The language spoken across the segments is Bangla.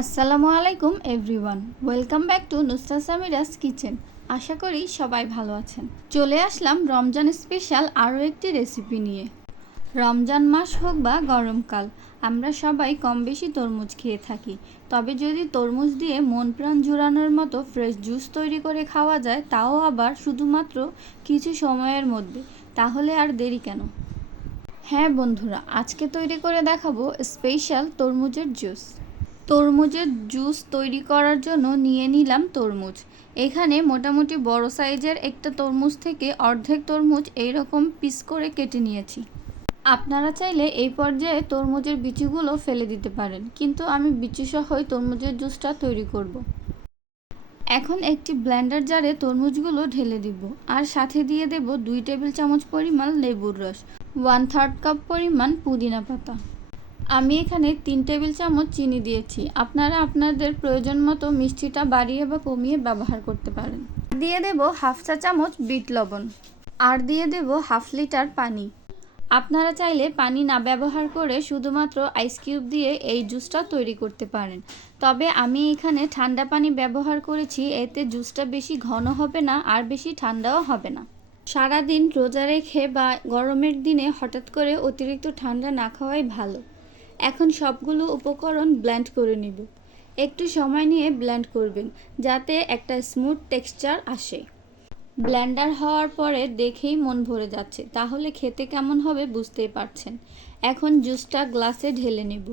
আসসালামু আলাইকুম everyone, welcome back to Nusrat Samira's kitchen. আশা করি সবাই ভালো আছেন। চলে আসলাম রমজান স্পেশাল আরও একটি রেসিপি নিয়ে। রমজান মাস হোক বা গরমকাল, আমরা সবাই কম বেশি তরমুজ খেয়ে থাকি। তবে যদি তরমুজ দিয়ে মন প্রাণ জুড়ানোর মতো ফ্রেশ জুস তৈরি করে খাওয়া যায়, তাও আবার শুধুমাত্র কিছু সময়ের মধ্যে, তাহলে আর দেরি কেন? হ্যাঁ বন্ধুরা, আজকে তৈরি করে দেখাবো স্পেশাল তরমুজের জুস। তরমুজের জুস তৈরি করার জন্য নিয়ে নিলাম তরমুজ। এখানে মোটামুটি বড় সাইজের একটা তরমুজ থেকে অর্ধেক তরমুজ এইরকম পিস করে কেটে নিয়েছি। আপনারা চাইলে এই পর্যায়ে তরমুজের বিচিগুলো ফেলে দিতে পারেন, কিন্তু আমি বিচিসহই তরমুজের জুসটা তৈরি করব। এখন একটি ব্লেন্ডার জারে তরমুজগুলো ঢেলে দিব, আর সাথে দিয়ে দেব 2 টেবিল চামচ পরিমাণ লেবুর রস, 1/3 কাপ পরিমাণ পুদিনা পাতা। আমি এখানে 3 টেবিল চামচ চিনি দিয়েছি। আপনারা আপনাদের প্রয়োজন মতো মিষ্টিটা বাড়িয়ে বা কমিয়ে ব্যবহার করতে পারেন। দিয়ে দেব 1/2 চা চামচ বিট লবণ, আর দিয়ে দেব 1/2 লিটার পানি। আপনারা চাইলে পানি না ব্যবহার করে শুধুমাত্র আইস কিউব দিয়ে এই জুসটা তৈরি করতে পারেন। তবে আমি এখানে ঠান্ডা পানি ব্যবহার করেছি, এতে জুসটা বেশি ঘন হবে না আর বেশি ঠান্ডাও হবে না। সারাদিন রোজা রেখে বা গরমের দিনে হঠাৎ করে অতিরিক্ত ঠান্ডা না খাওয়াই ভালো। এখন সবগুলো উপকরণ ব্লেন্ড করে নিব। একটু সময় নিয়ে ব্লেন্ড করবেন, যাতে একটা স্মুথ টেক্সচার আসে। ব্লেন্ডার হওয়ার পরে দেখেই মন ভরে যাচ্ছে, তাহলে খেতে কেমন হবে বুঝতেই পারছেন। এখন জুসটা গ্লাসে ঢেলে নেব।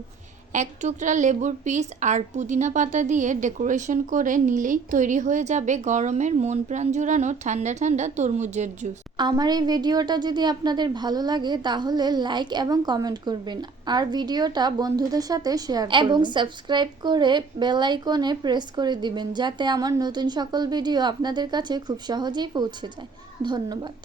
এক টুকরা লেবুর পিস আর পুদিনা পাতা দিয়ে ডেকোরেশন করে নিলেই তৈরি হয়ে যাবে গরমের মন প্রাণ জুড়ানো ঠান্ডা ঠান্ডা তরমুজের জুস। আমার এই ভিডিওটা যদি আপনাদের ভালো লাগে তাহলে লাইক এবং কমেন্ট করবেন, আর ভিডিওটা বন্ধুদের সাথে শেয়ার করবেন এবং সাবস্ক্রাইব করে বেল আইকনে প্রেস করে দিবেন, যাতে আমার নতুন সকল ভিডিও আপনাদের কাছে খুব সহজেই পৌঁছে যায়। ধন্যবাদ।